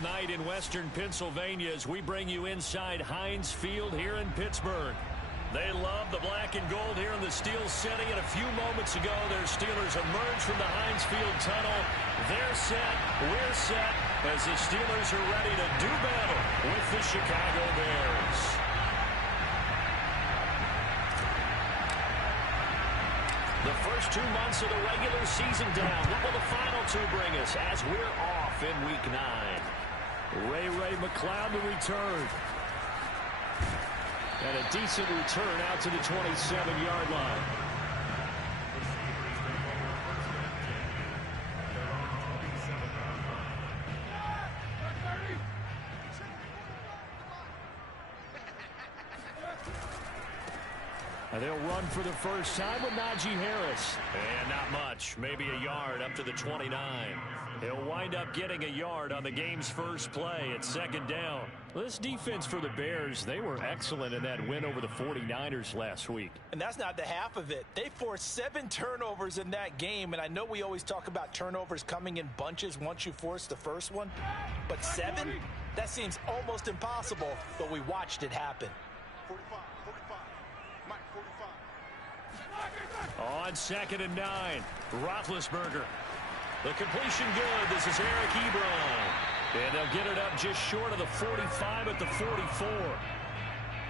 difficult night in western Pennsylvania as we bring you inside Heinz Field here in Pittsburgh. They love the black and gold here in the Steel City, and a few moments ago their Steelers emerged from the Heinz Field tunnel. They're set, we're set, as the Steelers are ready to do battle with the Chicago Bears. The first 2 months of the regular season down. What will the final two bring us as we're off in Week 9? Ray McCloud to return. And a decent return out to the 27-yard line. They'll run for the first time with Najee Harris. And not much. Maybe a yard up to the 29. He'll wind up getting a yard on the game's first play at second down. This defense for the Bears, they were excellent in that win over the 49ers last week. And that's not the half of it. They forced 7 turnovers in that game, and I know we always talk about turnovers coming in bunches once you force the first one. But 7? That seems almost impossible, but we watched it happen. 45. Mike, 45. On 2nd and 9, Roethlisberger. The completion good. This is Eric Ebron. And they'll get it up just short of the 45 at the 44.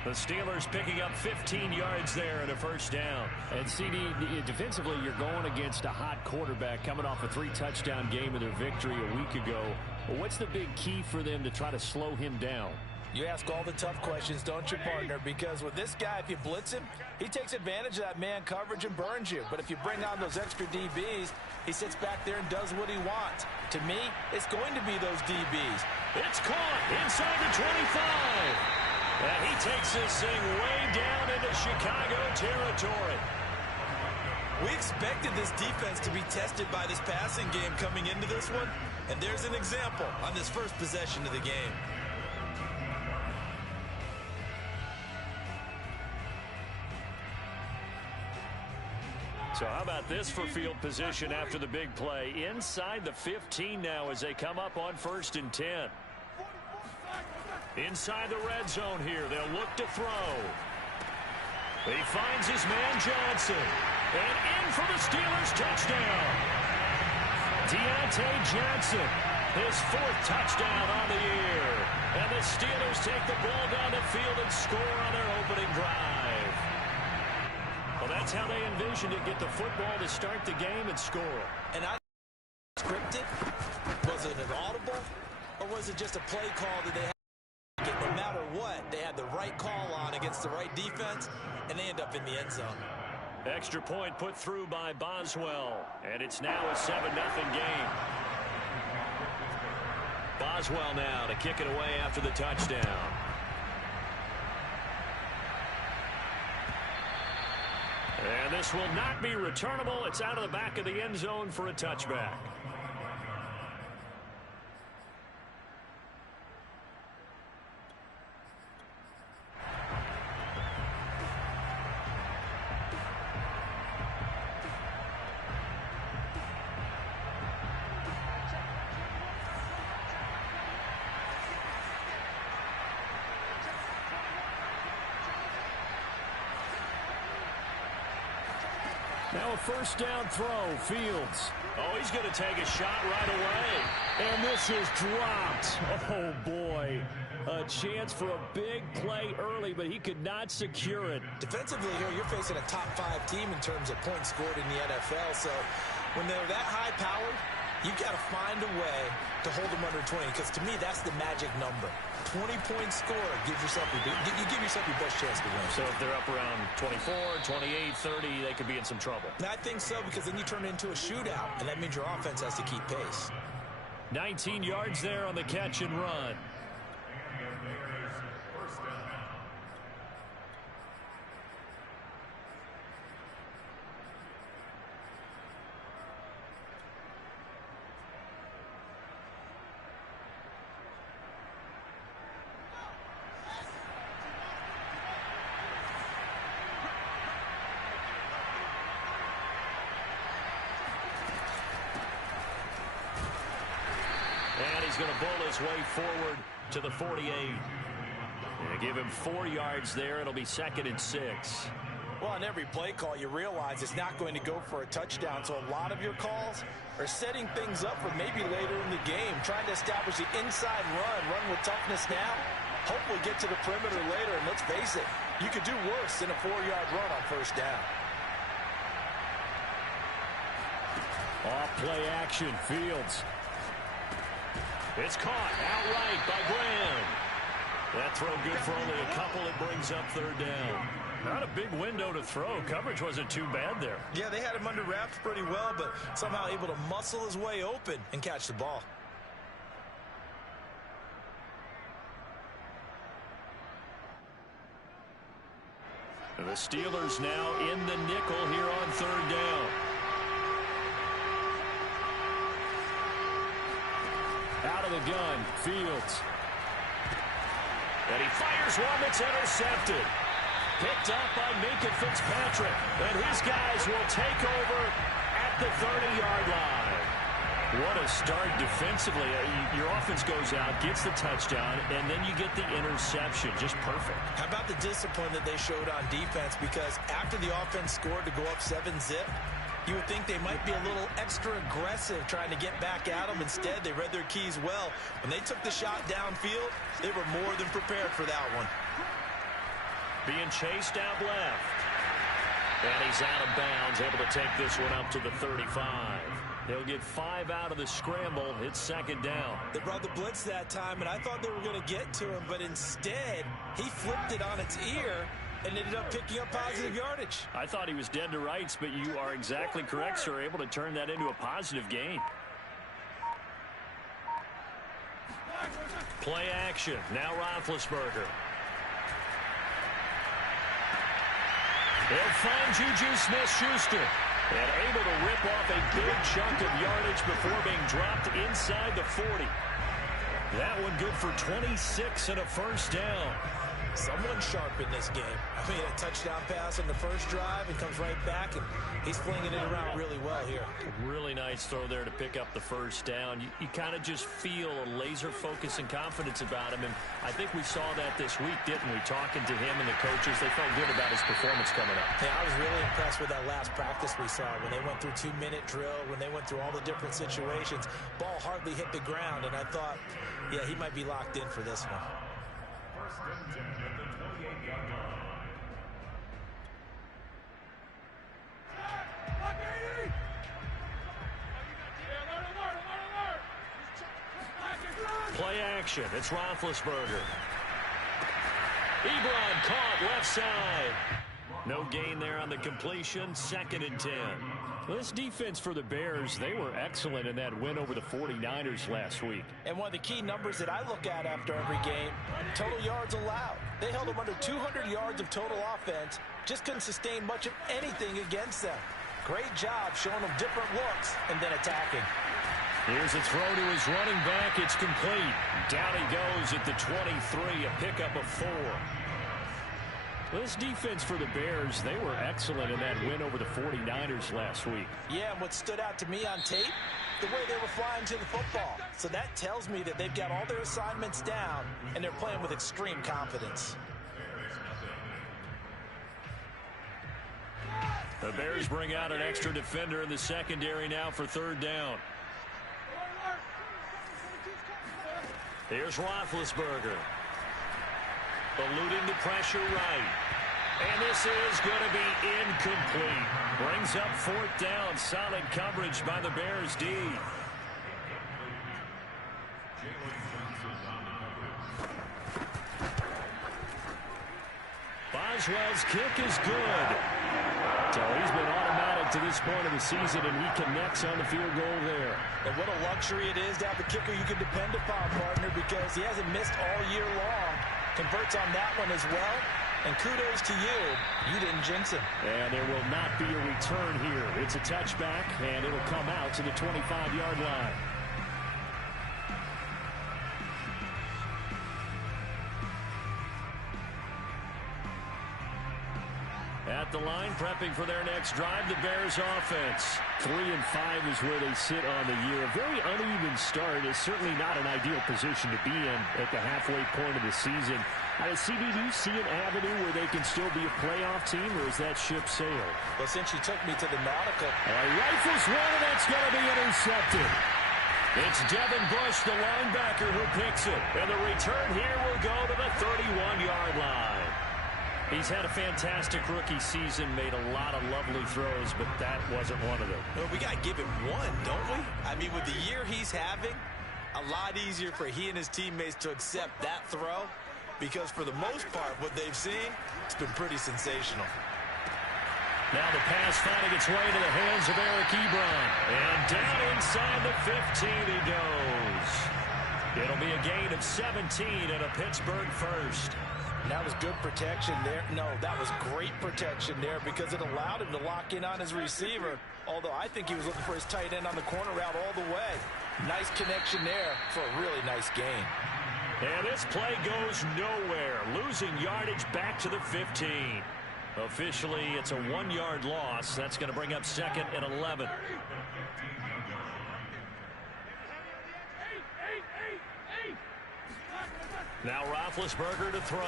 The Steelers picking up 15 yards there and a first down. And CD, defensively, you're going against a hot quarterback coming off a 3-touchdown game in their victory a week ago. Well, what's the big key for them to try to slow him down? You ask all the tough questions, don't you, partner? Because with this guy, if you blitz him, he takes advantage of that man coverage and burns you. But if you bring on those extra DBs, he sits back there and does what he wants. To me, it's going to be those DBs. It's caught inside the 25. And he takes this thing way down into Chicago territory. We expected this defense to be tested by this passing game coming into this one. And there's an example on this first possession of the game. So how about this for field position after the big play? Inside the 15 now as they come up on 1st and 10. Inside the red zone here. They'll look to throw. He finds his man Johnson. And in for the Steelers touchdown. Deontay Johnson. His 4th touchdown on the year. And the Steelers take the ball down the field and score on their opening drive. Well, that's how they envisioned it. Get the football to start the game and score. And I scripted. Was it an audible? Or was it just a play call that they had to get? No matter what, they had the right call on against the right defense, and they end up in the end zone. Extra point put through by Boswell. And it's now a 7-0 game. Boswell now to kick it away after the touchdown. And this will not be returnable. It's out of the back of the end zone for a touchback. Now a first down throw, Fields. Oh, he's going to take a shot right away. And this is dropped. Oh, boy. A chance for a big play early, but he could not secure it. Defensively here, you're facing a top 5 team in terms of points scored in the NFL. So when they're that high-powered, you got to find a way to hold them under 20. Because to me, that's the magic number. 20-point score gives yourself you give yourself your best chance to win. So if they're up around 24, 28, 30, they could be in some trouble. And I think so, because then you turn it into a shootout, and that means your offense has to keep pace. 19 yards there on the catch and run. going to bull his way forward to the 48. And give him 4 yards there. It'll be 2nd and 6. Well, on every play call, you realize it's not going to go for a touchdown. So a lot of your calls are setting things up for maybe later in the game, trying to establish the inside run with toughness now, hopefully get to the perimeter later. And let's face it, you could do worse than a 4-yard run on first down. Off play action, Fields. It's caught outright by Graham. That throw good for only a couple. It brings up 3rd down. Not a big window to throw. Coverage wasn't too bad there. Yeah, they had him under wraps pretty well, but somehow able to muscle his way open and catch the ball. The Steelers now in the nickel here on 3rd down. Out of the gun, Fields. And he fires one that's intercepted. Picked up by Minkah Fitzpatrick. And his guys will take over at the 30-yard line. What a start defensively. Your offense goes out, gets the touchdown, and then you get the interception. Just perfect. How about the discipline that they showed on defense? Because after the offense scored to go up 7-zip, you would think they might be a little extra aggressive trying to get back at them. Instead, they read their keys well. When they took the shot downfield, they were more than prepared for that one. Being chased out left. And he's out of bounds, able to take this one up to the 35. They'll get 5 out of the scramble. It's 2nd down. They brought the blitz that time, and I thought they were going to get to him, but instead, he flipped it on its ear and ended up picking up positive yardage. I thought he was dead to rights, but you are exactly correct, sir. Able to turn that into a positive gain. Play action. Now Roethlisberger. They'll find Juju Smith-Schuster. And able to rip off a big chunk of yardage before being dropped inside the 40. That one good for 26 and a 1st down. Someone sharp in this game. I mean, a touchdown pass on the first drive and comes right back, and he's flinging it around really well here. Really nice throw there to pick up the 1st down. You kind of just feel a laser focus and confidence about him, and I think we saw that this week, didn't we? Talking to him and the coaches, they felt good about his performance coming up. Yeah, I was really impressed with that last practice we saw when they went through 2-minute drill, when they went through all the different situations. Ball hardly hit the ground, and I thought, yeah, he might be locked in for this one. Play action. It's Roethlisberger. Ebron caught left side. No gain there on the completion. 2nd and 10. Well, this defense for the Bears, they were excellent in that win over the 49ers last week. And one of the key numbers that I look at after every game, total yards allowed. They held them under 200 yards of total offense. Just couldn't sustain much of anything against them. Great job showing them different looks and then attacking. Here's a throw to his running back. It's complete. Down he goes at the 23, a pickup of 4. This defense for the Bears, they were excellent in that win over the 49ers last week. Yeah, and what stood out to me on tape, the way they were flying to the football. So that tells me that they've got all their assignments down, and they're playing with extreme confidence. The Bears bring out an extra defender in the secondary now for 3rd down. Here's Roethlisberger. Eluding the pressure right. And this is going to be incomplete. Brings up 4th down. Solid coverage by the Bears D. Boswell's kick is good. So he's been automatic to this point of the season, and he connects on the field goal there. And what a luxury it is to have a kicker you can depend upon, partner, because he hasn't missed all year long. Converts on that one as well. And kudos to you. You didn't jinx him. And there will not be a return here. It's a touchback, and it'll come out to the 25-yard line. At the line, prepping for their next drive, the Bears offense. 3-5 is where they sit on the year. A very uneven start is certainly not an ideal position to be in at the halfway point of the season. CD, do you see an avenue where they can still be a playoff team, or is that ship sailed? Well, since you took me to the Nautical. Rifles one, and that's going to be intercepted. It's Devin Bush, the linebacker, who picks it. And the return here will go to the 31-yard line. He's had a fantastic rookie season, made a lot of lovely throws, but that wasn't one of them. Well, we got to give him one, don't we? I mean, with the year he's having, a lot easier for he and his teammates to accept that throw, because for the most part, what they've seen, it's been pretty sensational. Now the pass finding its way to the hands of Eric Ebron. And down inside the 15 he goes. It'll be a gain of 17 and a Pittsburgh first. That was good protection there. No, that was great protection there because it allowed him to lock in on his receiver. Although I think he was looking for his tight end on the corner route all the way. Nice connection there for a really nice gain. And this play goes nowhere. Losing yardage back to the 15. Officially, it's a 1-yard loss. That's going to bring up 2nd and 11. Now Roethlisberger to throw.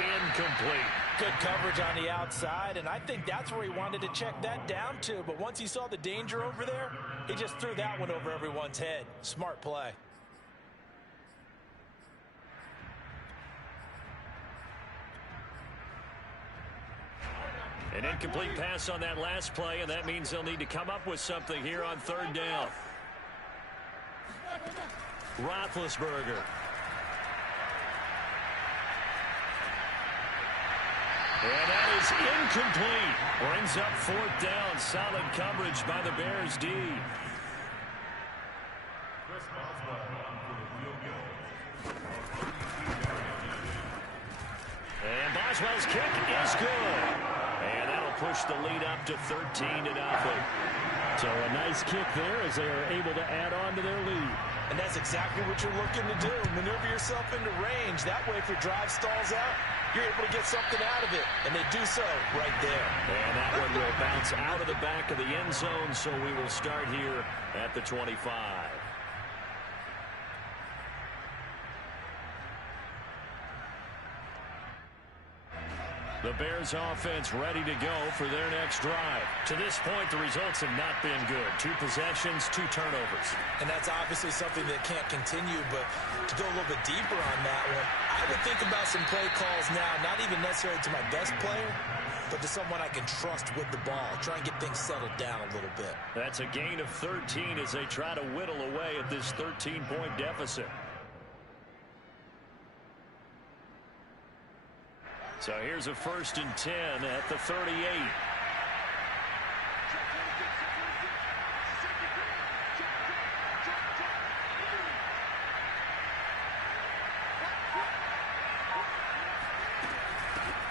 Incomplete. Good coverage on the outside, and I think that's where he wanted to check that down to. But once he saw the danger over there, he just threw that one over everyone's head. Smart play. An incomplete pass on that last play, and that means they'll need to come up with something here on 3rd down. Roethlisberger. And that is incomplete. Brings up 4th down. Solid coverage by the Bears D. And Boswell's kick is good. And that'll push the lead up to 13-0. So a nice kick there as they are able to add on to their lead. And that's exactly what you're looking to do. Maneuver yourself into range. That way, if your drive stalls out, you're able to get something out of it. And they do so right there. And that one will bounce out of the back of the end zone, so we will start here at the 25. The Bears offense ready to go for their next drive. To this point, the results have not been good. 2 possessions, 2 turnovers. And that's obviously something that can't continue, but to go a little bit deeper on that one, I would think about some play calls now, not even necessarily to my best player, but to someone I can trust with the ball. Try and get things settled down a little bit. That's a gain of 13 as they try to whittle away at this 13-point deficit. So here's a 1st and 10 at the 38.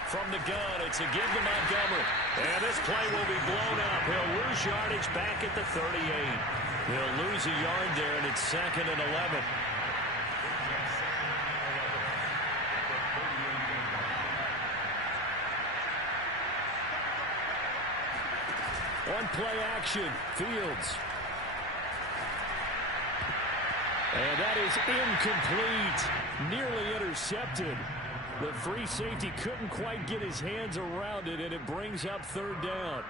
From the gun, it's a give to Montgomery. And this play will be blown up. He'll lose yardage back at the 38. He'll lose a yard there, and it's 2nd and 11. On play action, Fields. And that is incomplete. Nearly intercepted. The free safety couldn't quite get his hands around it, and it brings up 3rd down.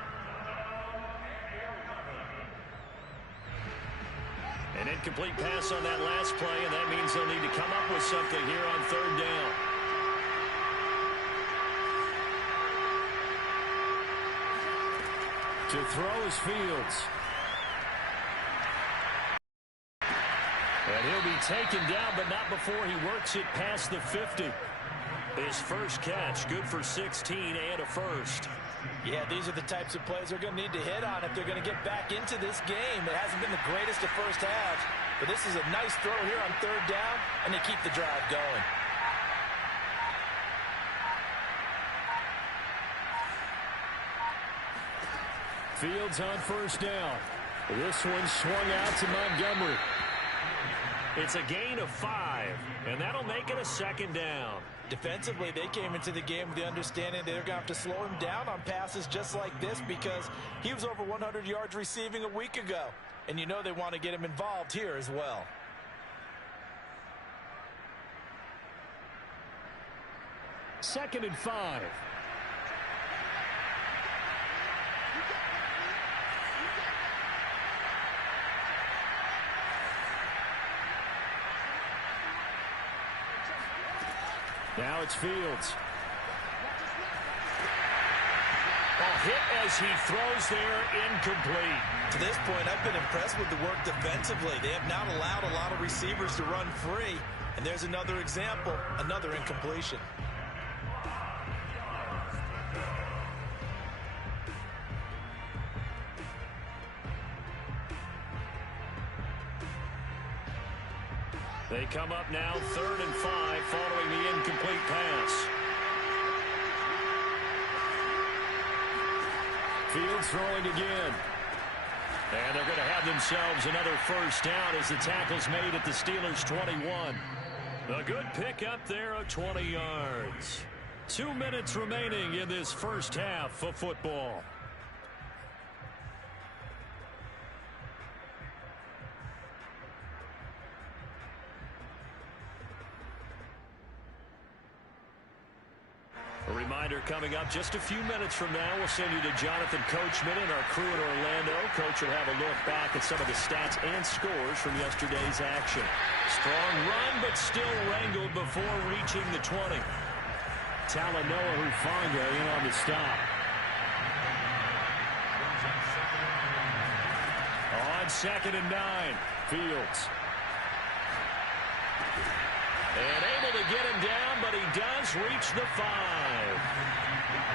An incomplete pass on that last play, and that means they'll need to come up with something here on 3rd down. To throw is Fields. And he'll be taken down, but not before he works it past the 50. His first catch, good for 16 and a first. Yeah, these are the types of plays they're going to need to hit on if they're going to get back into this game. It hasn't been the greatest of first halves, but this is a nice throw here on 3rd down, and they keep the drive going. Fields on 1st down. This one swung out to Montgomery. It's a gain of 5, and that'll make it a second down. Defensively, they came into the game with the understanding they're going to have to slow him down on passes just like this because he was over 100 yards receiving a week ago. And you know they want to get him involved here as well. Second and 5. Now it's Fields. A hit as he throws there, incomplete. To this point, I've been impressed with the work defensively. They have not allowed a lot of receivers to run free. And there's another example, another incompletion. They come up now 3rd and 5 following the incomplete pass. Fields throwing again. And they're going to have themselves another first down as the tackle's made at the Steelers' 21. A good pickup there of 20 yards. 2 minutes remaining in this first half of football. A reminder coming up just a few minutes from now, we'll send you to Jonathan Coachman and our crew in Orlando. Coach will have a look back at some of the stats and scores from yesterday's action. Strong run, but still wrangled before reaching the 20. Talanoa Hufanga in on the stop. On 2nd and 9, Fields. And able to get him down, but he does reach the 5.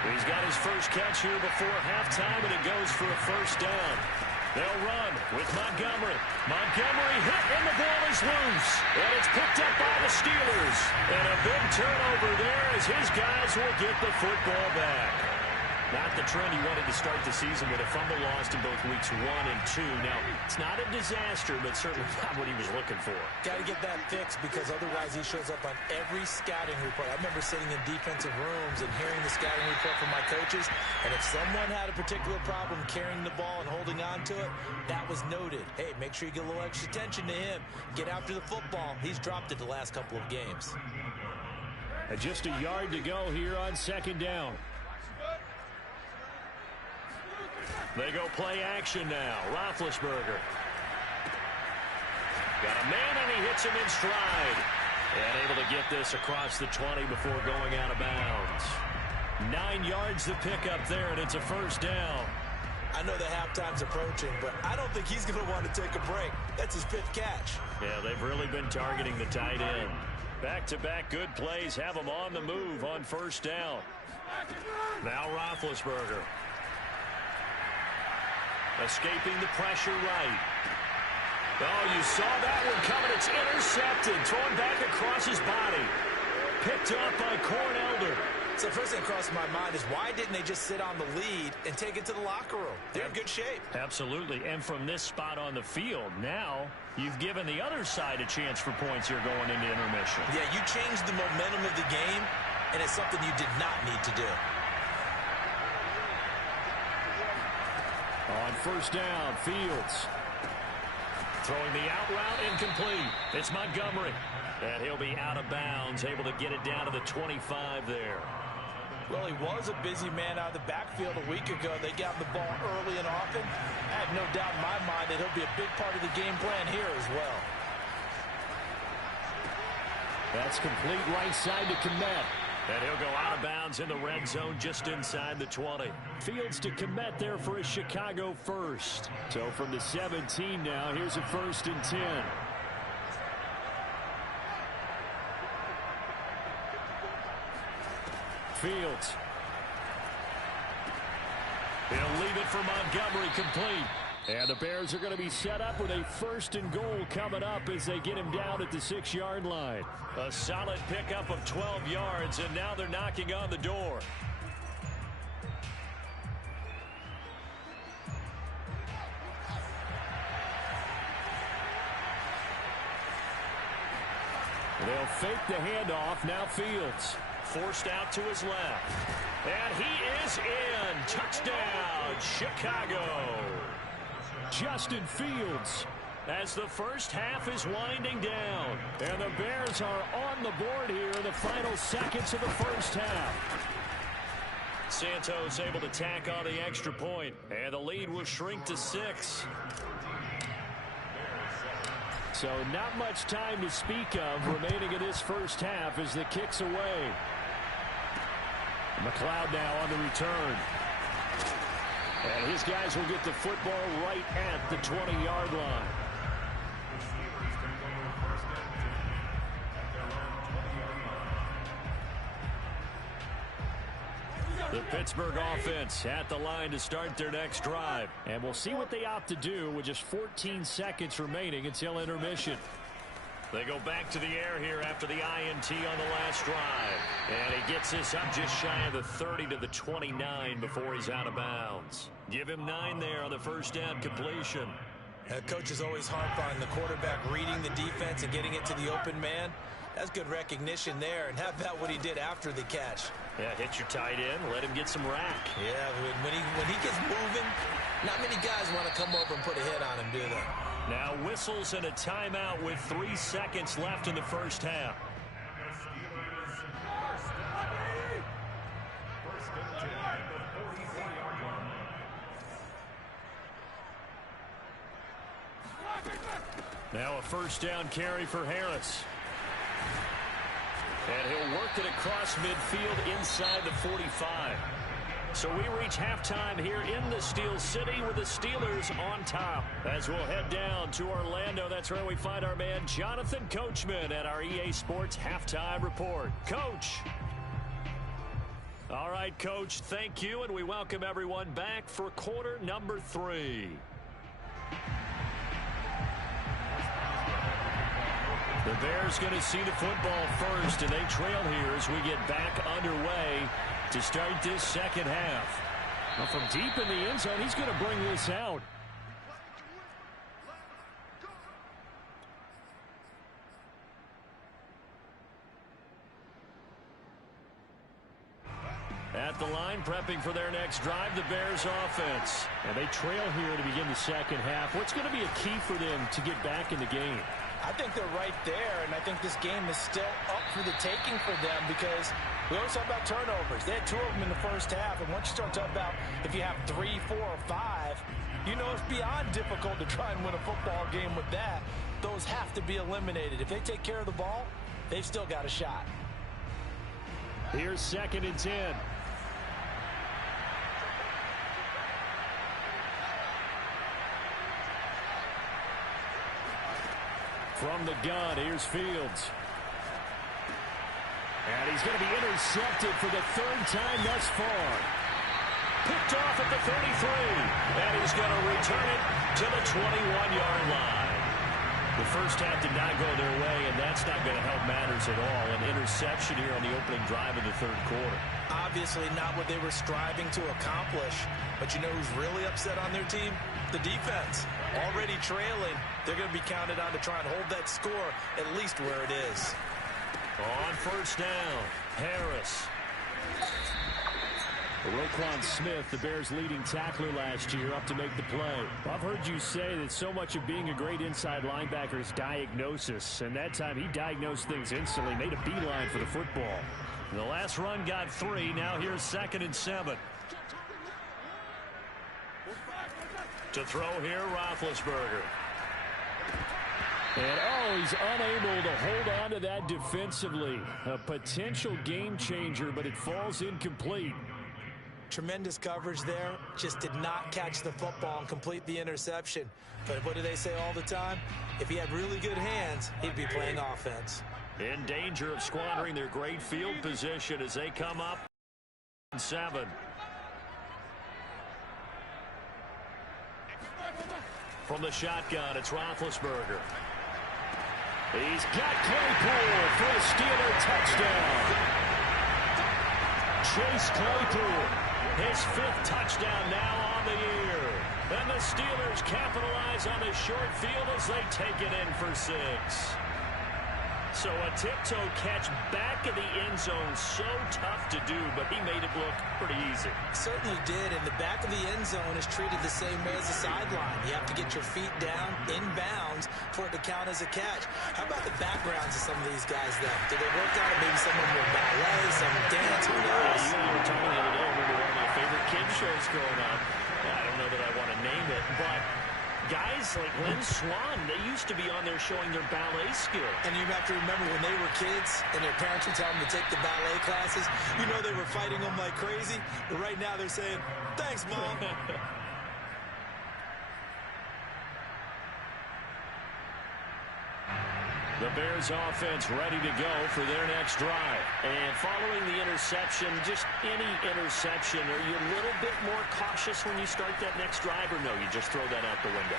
He's got his first catch here before halftime, and it goes for a first down. They'll run with Montgomery. Montgomery hit, and the ball is loose. And it's picked up by the Steelers. And a big turnover there as his guys will get the football back. Not the trend he wanted to start the season with a fumble lost in both weeks 1 and 2. Now, it's not a disaster, but certainly not what he was looking for. Got to get that fixed because otherwise he shows up on every scouting report. I remember sitting in defensive rooms and hearing the scouting report from my coaches, and if someone had a particular problem carrying the ball and holding on to it, that was noted. Hey, make sure you get a little extra attention to him. Get after the football. He's dropped it the last couple of games. And just a yard to go here on 2nd down. They go play action now. Roethlisberger. Got a man, and he hits him in stride. And able to get this across the 20 before going out of bounds. 9 yards to pick up there, and it's a first down. I know the halftime's approaching, but I don't think he's going to want to take a break. That's his 5th catch. Yeah, they've really been targeting the tight end. Back-to-back good plays have him on the move on first down. Now Roethlisberger. Escaping the pressure right. Oh, you saw that one coming. It's intercepted. Thrown back across his body. Picked up by Corn Elder. So first thing crossed my mind is why didn't they just sit on the lead and take it to the locker room? They're in good shape. Absolutely. And from this spot on the field, now you've given the other side a chance for points here going into intermission. Yeah, you changed the momentum of the game, and it's something you did not need to do. On first down, Fields. Throwing the out route, incomplete. It's Montgomery. And he'll be out of bounds, able to get it down to the 25 there. Well, he was a busy man out of the backfield a week ago. They got the ball early and often. I have no doubt in my mind that he'll be a big part of the game plan here as well. That's complete right side to Kmet. And he'll go out of bounds in the red zone just inside the 20. Fields to Kmet there for a Chicago first. So from the 17 now, here's a 1st and 10. Fields. He'll leave it for Montgomery, complete. And the Bears are going to be set up with a 1st and goal coming up as they get him down at the 6-yard line. A solid pickup of 12 yards, and now they're knocking on the door. fake the handoff. Now Fields forced out to his left. And he is in. Touchdown, Chicago. Justin Fields as the first half is winding down. And the Bears are on the board here in the final seconds of the first half. Santos able to tack on the extra point, and the lead will shrink to 6. So not much time to speak of remaining in this first half as the kick's away. McLeod now on the return. And his guys will get the football right at the 20-yard line. The Pittsburgh offense at the line to start their next drive. And we'll see what they opt to do with just 14 seconds remaining until intermission. They go back to the air here after the INT on the last drive. And he gets this up just shy of the 30 to the 29 before he's out of bounds. Give him 9 there on the first down completion. Coaches always harp on the quarterback reading the defense and getting it to the open man. That's good recognition there. And how about what he did after the catch? Yeah, hit your tight end, let him get some rack. Yeah, when he gets moving, not many guys want to come over and put a hit on him, do they? Now whistles and a timeout with 3 seconds left in the first half. Now a first down carry for Harris. And he'll work it across midfield inside the 45. So we reach halftime here in the Steel City with the Steelers on top. As we'll head down to Orlando, that's where we find our man Jonathan Coachman at our EA Sports Halftime Report. Coach. All right, Coach, thank you, and we welcome everyone back for quarter number 3. The Bears going to see the football first, and they trail here as we get back underway to start this second half. Well, from deep in the end zone, he's going to bring this out. At the line, prepping for their next drive, the Bears offense. And they trail here to begin the second half. What's going to be a key for them to get back in the game? I think they're right there, and I think this game is still up for the taking for them because we always talk about turnovers. They had 2 of them in the first half, and once you start talking about if you have 3, 4, or 5, you know it's beyond difficult to try and win a football game with that. Those have to be eliminated. If they take care of the ball, they've still got a shot. Here's 2nd and 10. From the gun, here's Fields. And he's going to be intercepted for the 3rd time thus far. Picked off at the 33. And he's going to return it to the 21-yard line. The first half did not go their way, and that's not going to help matters at all. An interception here on the opening drive of the 3rd quarter. Obviously not what they were striving to accomplish. But you know who's really upset on their team? The defense. Already trailing, they're going to be counted on to try and hold that score at least where it is. On first down, Harris. Roquan Smith, the Bears' leading tackler last year, up to make the play. I've heard you say that so much of being a great inside linebacker is diagnosis, and that time he diagnosed things instantly, made a beeline for the football. The last run got 3. Now here's 2nd and 7. To throw here, Roethlisberger. And, he's unable to hold on to that defensively. A potential game changer, but it falls incomplete. Tremendous coverage there. Just did not catch the football and complete the interception. But what do they say all the time? If he had really good hands, he'd be playing offense. In danger of squandering their great field position as they come up 7. From the shotgun, it's Roethlisberger. He's got Claypool for a Steeler touchdown. Chase Claypool, his 5th touchdown now on the year. And the Steelers capitalize on the short field as they take it in for 6. So a tiptoe catch back in the end zone, so tough to do, but he made it look pretty easy. Certainly did, and the back of the end zone is treated the same way as the sideline. You have to get your feet down, in bounds, for it to count as a catch. How about the backgrounds of some of these guys, though? Did they work out? Maybe some of them were ballet, some dance, who knows? You were talking the other day, I remember one of my favorite kids shows growing up. I don't know that I want to name it, but guys like Lynn Swan, they used to be on there showing their ballet skill. And you have to remember when they were kids and their parents would tell them to take the ballet classes, you know they were fighting them like crazy. But right now they're saying, thanks, Mom. The Bears offense ready to go for their next drive. And following the interception, just any interception, are you a little bit more cautious when you start that next drive, or no, you just throw that out the window?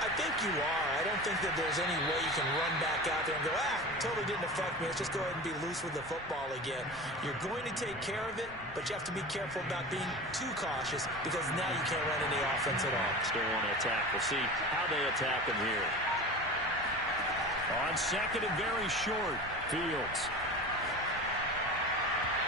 I think you are. I don't think that there's any way you can run back out there and go, totally didn't affect me. Let's just go ahead and be loose with the football again. You're going to take care of it, but you have to be careful about being too cautious because now you can't run any offense at all. Still want to attack. We'll see how they attack them here. On second and very short, Fields.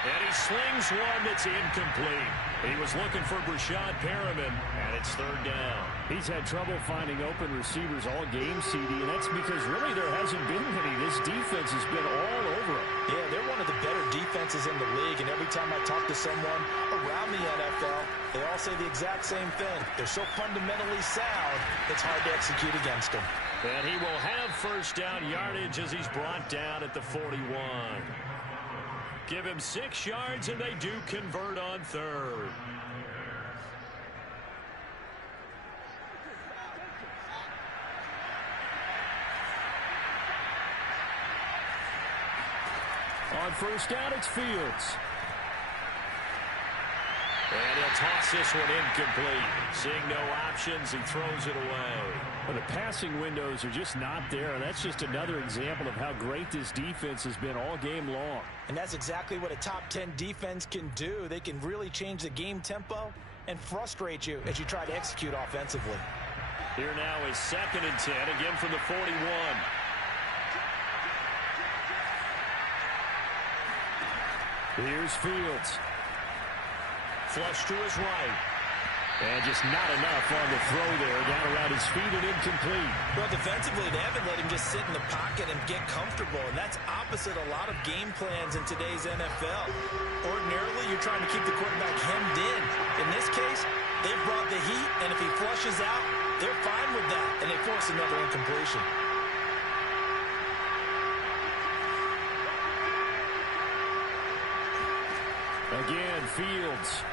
And he slings one that's incomplete. He was looking for Brashad Perriman, and it's third down. He's had trouble finding open receivers all game, CD, and that's because really there hasn't been any. This defense has been all over him. Yeah, they're one of the better defenses in the league, and every time I talk to someone around the NFL, they all say the exact same thing. They're so fundamentally sound, it's hard to execute against them. And he will have first down yardage as he's brought down at the 41. Give him 6 yards, and they do convert on third. On first down, it's Fields. And he'll toss this one incomplete. Seeing no options, he throws it away. Well, the passing windows are just not there, and that's just another example of how great this defense has been all game long. And that's exactly what a top 10 defense can do. They can really change the game tempo and frustrate you as you try to execute offensively. Here now is second and 10, again from the 41. Here's Fields. Flush to his right. And just not enough on the throw there. Down around his feet and incomplete. Well, defensively, they haven't let him just sit in the pocket and get comfortable. And that's opposite a lot of game plans in today's NFL. Ordinarily, you're trying to keep the quarterback hemmed in. In this case, they've brought the heat, and if he flushes out, they're fine with that. And they force another incompletion. Again, Fields.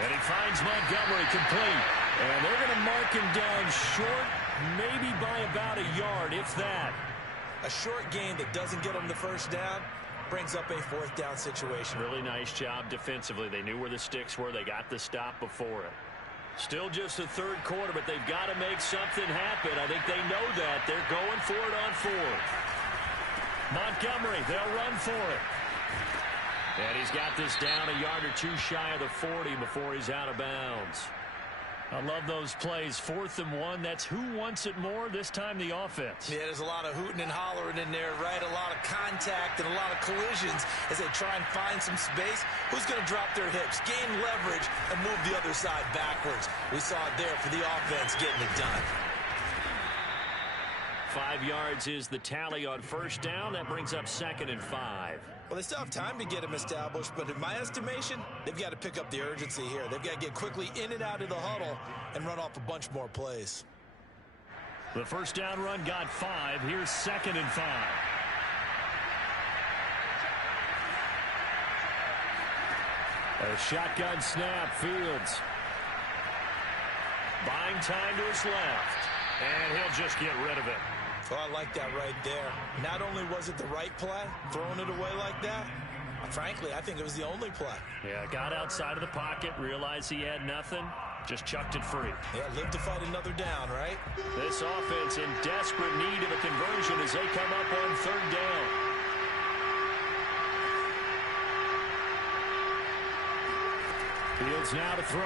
And he finds Montgomery complete. And they're going to mark him down short, maybe by about a yard, if that. A short gain that doesn't get them the first down brings up a fourth down situation. Really nice job defensively. They knew where the sticks were. They got the stop before it. Still just the third quarter, but they've got to make something happen. I think they know that. They're going for it on fourth. Montgomery, they'll run for it. And he's got this down a yard or two shy of the 40 before he's out of bounds. I love those plays. 4th and 1. That's who wants it more, this time the offense. Yeah, there's a lot of hooting and hollering in there, right? A lot of contact and a lot of collisions as they try and find some space. Who's going to drop their hips, gain leverage, and move the other side backwards? We saw it there for the offense getting it done. 5 yards is the tally on first down. That brings up 2nd and 5. Well, they still have time to get him established, but in my estimation, they've got to pick up the urgency here. They've got to get quickly in and out of the huddle and run off a bunch more plays. The first down run got 5. Here's 2nd and 5. A shotgun snap, Fields. Buying time to his left. And he'll just get rid of it. Oh, I like that right there. Not only was it the right play, throwing it away like that, frankly, I think it was the only play. Yeah, got outside of the pocket, realized he had nothing, just chucked it free. Yeah, live to fight another down, right? This offense in desperate need of a conversion as they come up on 3rd down. Fields now to throw.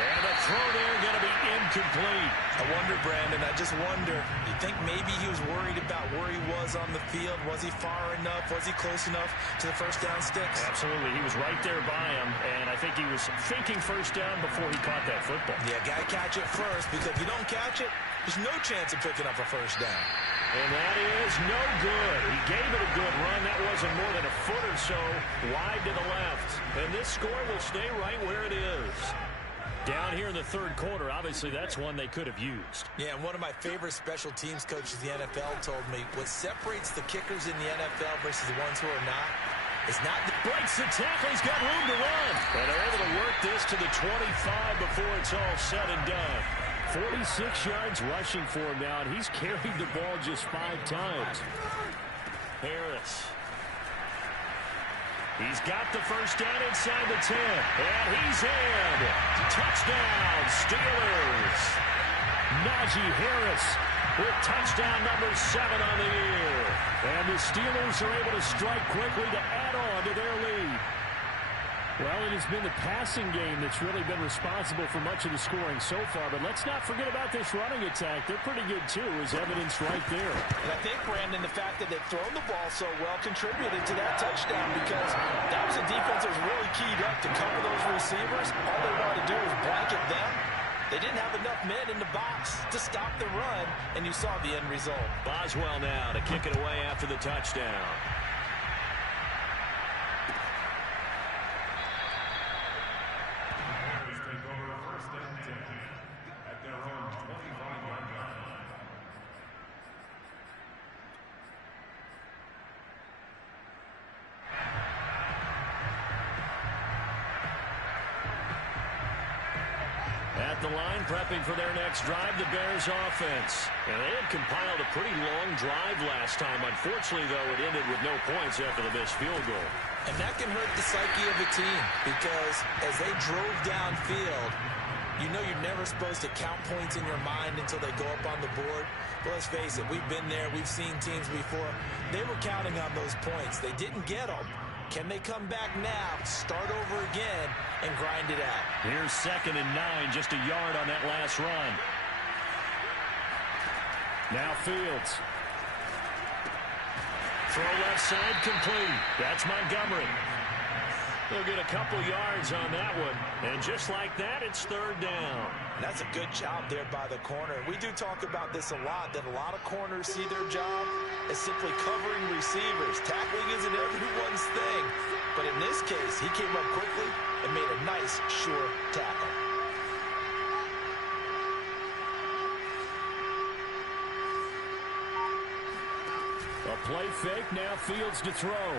And the throw there going to be incomplete. I wonder, Brandon, I just wonder, you think maybe he was worried about where he was on the field? Was he far enough? Was he close enough to the first down sticks? Absolutely. He was right there by him, and I think he was thinking first down before he caught that football. Yeah, got to catch it first, because if you don't catch it, there's no chance of picking up a first down. And that is no good. He gave it a good run. That wasn't more than a foot or so wide to the left. And this score will stay right where it is. Down here in the third quarter, obviously that's one they could have used. Yeah, and one of my favorite special teams coaches in the NFL told me what separates the kickers in the NFL versus the ones who are not is not the... Breaks the tackle. He's got room to run. And they're able to work this to the 25 before it's all said and done. 46 yards rushing for him now, and he's carried the ball just 5 times. Harris. He's got the first down inside the 10. And he's in. Touchdown, Steelers. Najee Harris with touchdown number 7 on the year. And the Steelers are able to strike quickly to add on to their lead. Well, it has been the passing game that's really been responsible for much of the scoring so far. But let's not forget about this running attack. They're pretty good, too, as evidenced right there. And I think, Brandon, the fact that they've thrown the ball so well contributed to that touchdown, because that was a defense that was really keyed up to cover those receivers. All they wanted to do was blanket them. They didn't have enough men in the box to stop the run, and you saw the end result. Boswell now to kick it away after the touchdown. At the line, prepping for their next drive, the Bears offense. And they had compiled a pretty long drive last time. Unfortunately, though, it ended with no points after the missed field goal. And that can hurt the psyche of a team, because as they drove downfield, you know you're never supposed to count points in your mind until they go up on the board. But let's face it, we've been there, we've seen teams before. They were counting on those points. They didn't get them. Can they come back now, start over again, and grind it out? Here's 2nd and 9, just a yard on that last run. Now Fields. Throw left side complete. That's Montgomery. They'll get a couple yards on that one. And just like that, it's 3rd down. And that's a good job there by the corner. We do talk about this a lot, that a lot of corners see their job as simply covering receivers. Tackling isn't everyone's thing. But in this case, he came up quickly and made a nice, sure tackle. A play fake, now Fields to throw.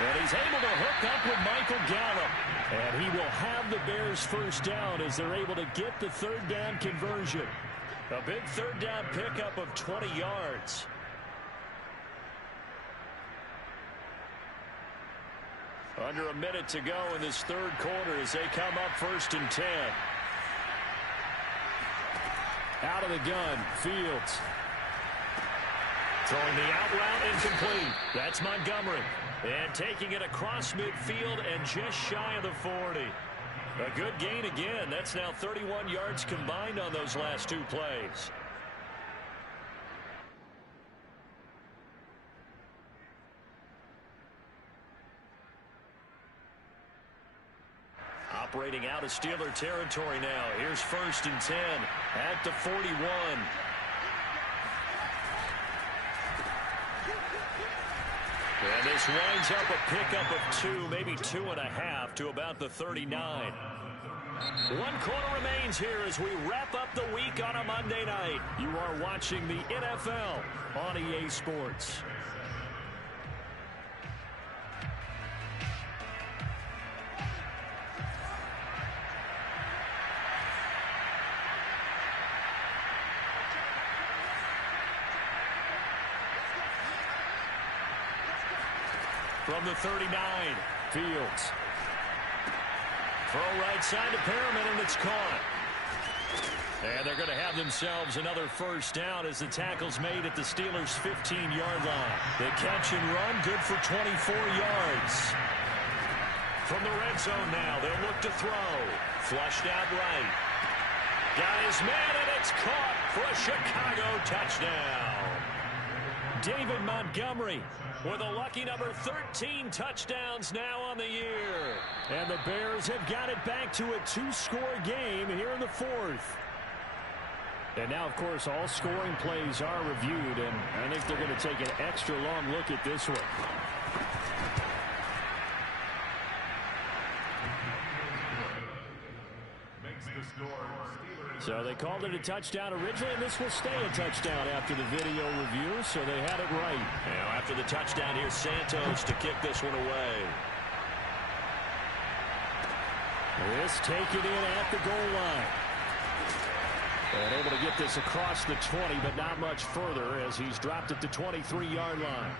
And he's able to hook up with Michael Gallup. And he will have the Bears first down as they're able to get the 3rd down conversion. A big 3rd down pickup of 20 yards. Under a minute to go in this 3rd quarter as they come up 1st and 10. Out of the gun, Fields. Throwing the out route incomplete. That's Montgomery. And taking it across midfield and just shy of the 40. A good gain again. That's now 31 yards combined on those last 2 plays. Operating out of Steeler territory now. Here's 1st and 10 at the 41. And this winds up a pickup of 2, maybe 2.5 to about the 39. 1 quarter remains here as we wrap up the week on a Monday night. You are watching the NFL on EA Sports. From the 39, Fields. Throw right side to Perriman, and it's caught. And they're going to have themselves another first down as the tackle's made at the Steelers' 15-yard line. The catch and run, good for 24 yards. From the red zone now, they'll look to throw. Flushed out right. Got his man, and it's caught for a Chicago touchdown. David Montgomery with a lucky number 13 touchdowns now on the year. And the Bears have got it back to a 2-score game here in the fourth. And now, of course, all scoring plays are reviewed, and I think they're going to take an extra long look at this one. So they called it a touchdown originally, and this will stay a touchdown after the video review, so they had it right. Now after the touchdown, here's Santos to kick this one away. This taken in at the goal line. And able to get this across the 20, but not much further as he's dropped at the 23-yard line.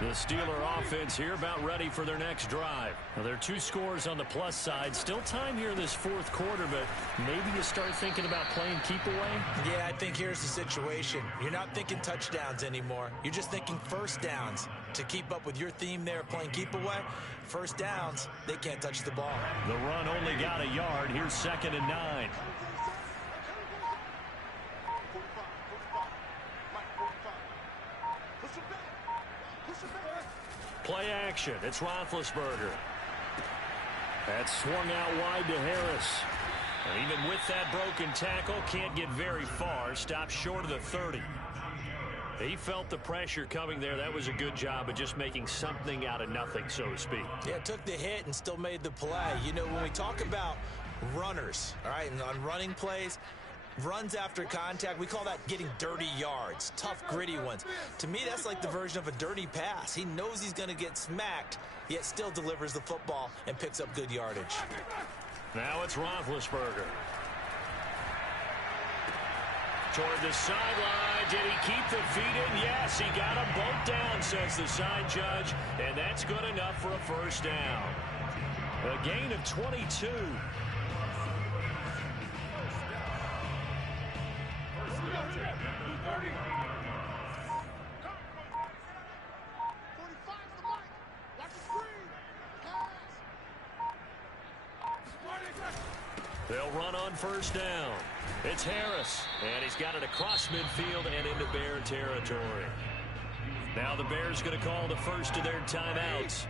The Steeler offense here about ready for their next drive. Well, there are 2 scores on the plus side. Still time here in this fourth quarter, but maybe you start thinking about playing keep away? Yeah, I think here's the situation. You're not thinking touchdowns anymore. You're just thinking first downs. To keep up with your theme there, playing keep away, first downs, they can't touch the ball. The run only got a yard. Here's 2nd and 9. Play action. It's Roethlisberger. That swung out wide to Harris. And even with that broken tackle, can't get very far. Stopped short of the 30. He felt the pressure coming there. That was a good job of just making something out of nothing, so to speak. Yeah, took the hit and still made the play. You know, when we talk about runners, all right, and on running plays, runs after contact, we call that getting dirty yards, tough, gritty ones. To me, that's like the version of a dirty pass. He knows he's going to get smacked, yet still delivers the football and picks up good yardage. Now it's Roethlisberger. Toward the sideline. Did he keep the feet in? Yes, he got them both down, says the side judge, and that's good enough for a first down. A gain of 22. They'll run on first down. It's Harris, and he's got it across midfield and into Bear territory. Now the Bears going to call the first of their timeouts.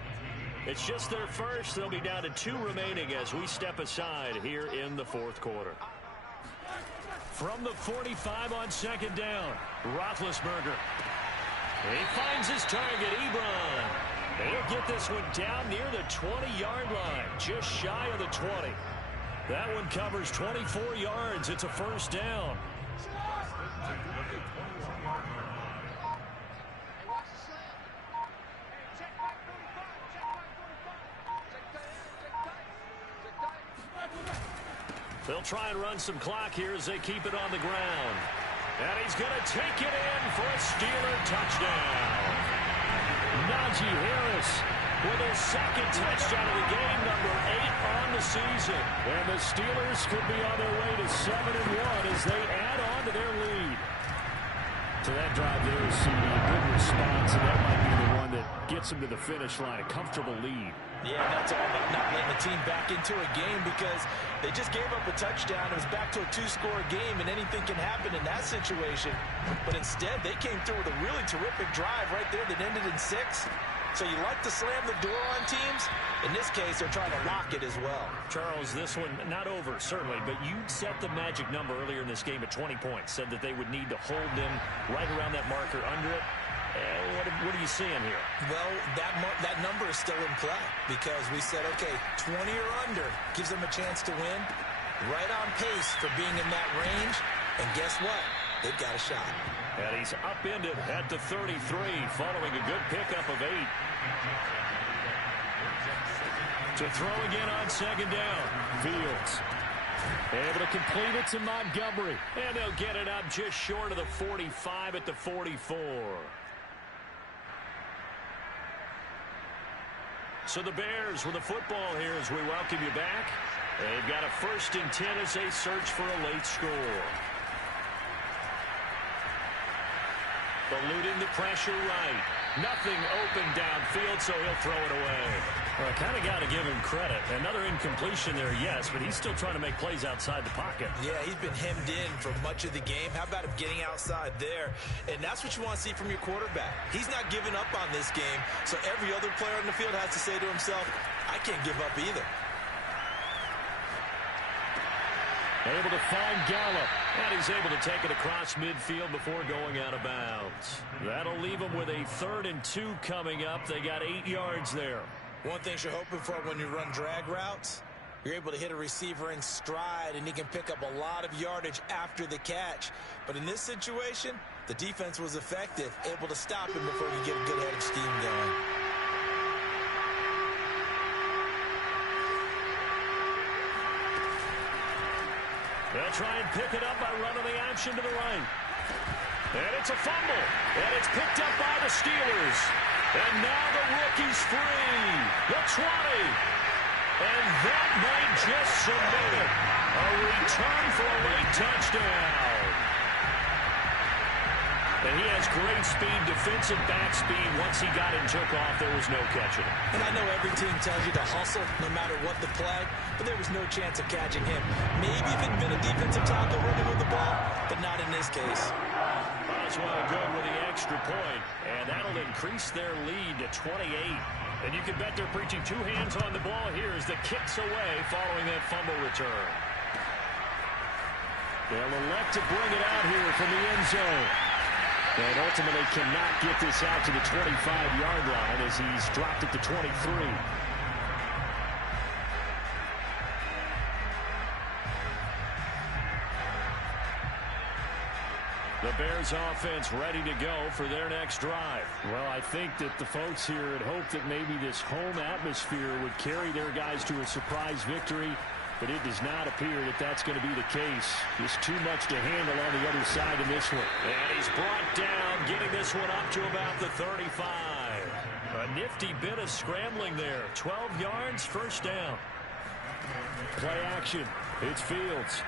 It's just their first. They'll be down to 2 remaining as we step aside here in the fourth quarter. From the 45 on 2nd down, Roethlisberger. He finds his target, Ebron. He'll get this one down near the 20-yard line, just shy of the 20. That one covers 24 yards. It's a first down. They'll try and run some clock here as they keep it on the ground. And he's going to take it in for a Steeler touchdown. Najee Harris with his 2nd touchdown of the game, number 8 on the season. And the Steelers could be on their way to 7-1 as they add on to their lead. So that drive there is CD, a good response, and that might be the one that gets them to the finish line, a comfortable lead. Yeah, that's all about not letting the team back into a game because they just gave up a touchdown. It was back to a 2-score game, and anything can happen in that situation. But instead, they came through with a really terrific drive right there that ended in 6. So you like to slam the door on teams. In this case, they're trying to lock it as well. Charles, this one not over, certainly, but you set the magic number earlier in this game at 20 points. Said that they would need to hold them right around that marker under it. What are you seeing here? Well, that number is still in play because we said, okay, 20 or under gives them a chance to win. Right on pace for being in that range. And guess what? They've got a shot. And he's upended at the 33 following a good pickup of 8. To throw again on 2nd down. Fields able to complete it to Montgomery. And they'll get it up just short of the 45 at the 44. So the Bears with the football here as we welcome you back. They've got a 1st and 10 as they search for a late score. Eluding the pressure right. Nothing open downfield, so he'll throw it away. Well, I kind of got to give him credit. Another incompletion there, yes, but he's still trying to make plays outside the pocket. Yeah, he's been hemmed in for much of the game. How about him getting outside there? And that's what you want to see from your quarterback. He's not giving up on this game, so every other player on the field has to say to himself, I can't give up either. Able to find Gallup, and he's able to take it across midfield before going out of bounds. That'll leave him with a 3rd and 2 coming up. They got 8 yards there. One thing you're hoping for when you run drag routes, you're able to hit a receiver in stride, and he can pick up a lot of yardage after the catch. But in this situation, the defense was effective, able to stop him before he could get a good head of steam going. They'll try and pick it up by running the action to the right. And it's a fumble. And it's picked up by the Steelers. And now the rookie's free. The 20. And that might just submit it. A return for a late touchdown. And he has great speed, defensive back speed. Once he got it and took off, there was no catching him. And I know every team tells you to hustle no matter what the play, but there was no chance of catching him. Maybe if it had been a defensive tackle running with the ball, but not in this case. Boswell good with the extra point, and that'll increase their lead to 28. And you can bet they're preaching 2 hands on the ball here as the kick's away following that fumble return. They'll elect to bring it out here from the end zone. And ultimately cannot get this out to the 25-yard line as he's dropped it to 23. The Bears offense ready to go for their next drive. Well, I think that the folks here had hoped that maybe this home atmosphere would carry their guys to a surprise victory. But it does not appear that that's going to be the case. Just too much to handle on the other side in this one. And he's brought down, getting this one up to about the 35. A nifty bit of scrambling there. 12 yards, first down. Play action. It's Fields.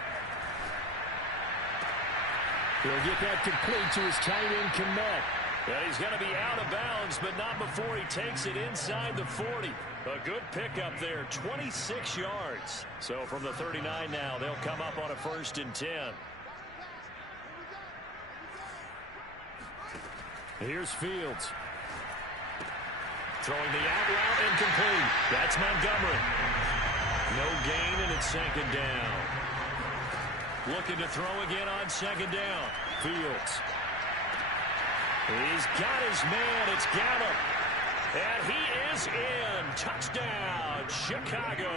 He'll get that complete to his tight end, Kmet. And he's going to be out of bounds, but not before he takes it inside the 40. A good pickup there, 26 yards. So from the 39 now, they'll come up on a 1st and 10. Here's Fields. Throwing the out route incomplete. That's Montgomery. No gain, and it's 2nd down. Looking to throw again on 2nd down. Fields. He's got his man. It's Gallup. And he is in. Touchdown, Chicago.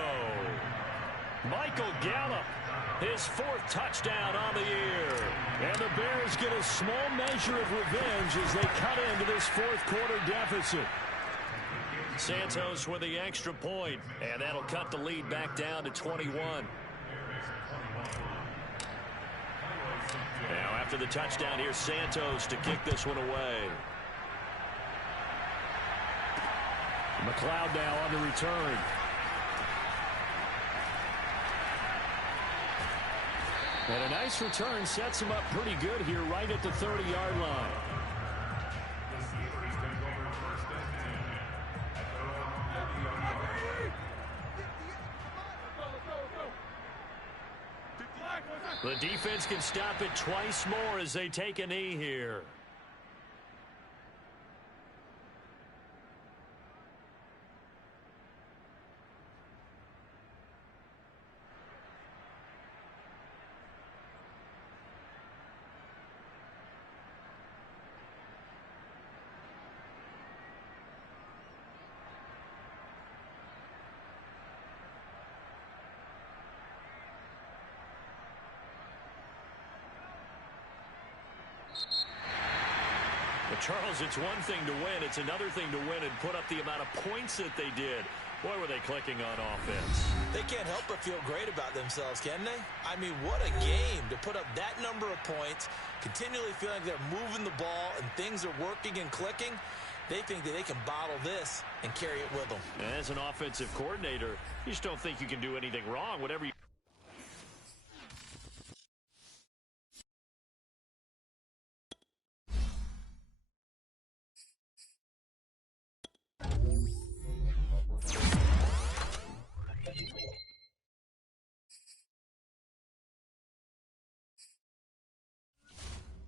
Michael Gallup, his 4th touchdown on the year. And the Bears get a small measure of revenge as they cut into this 4th quarter deficit. Santos with the extra point, and that'll cut the lead back down to 21. Now after the touchdown, here's Santos to kick this one away. McLeod now on the return. And a nice return sets him up pretty good here right at the 30-yard line. The defense can stop it twice more as they take a knee here. Charles, it's one thing to win. It's another thing to win and put up the amount of points that they did. Boy, were they clicking on offense. They can't help but feel great about themselves, can they? I mean, what a game to put up that number of points, continually feeling they're moving the ball and things are working and clicking. They think that they can bottle this and carry it with them. As an offensive coordinator, you just don't think you can do anything wrong. Whatever you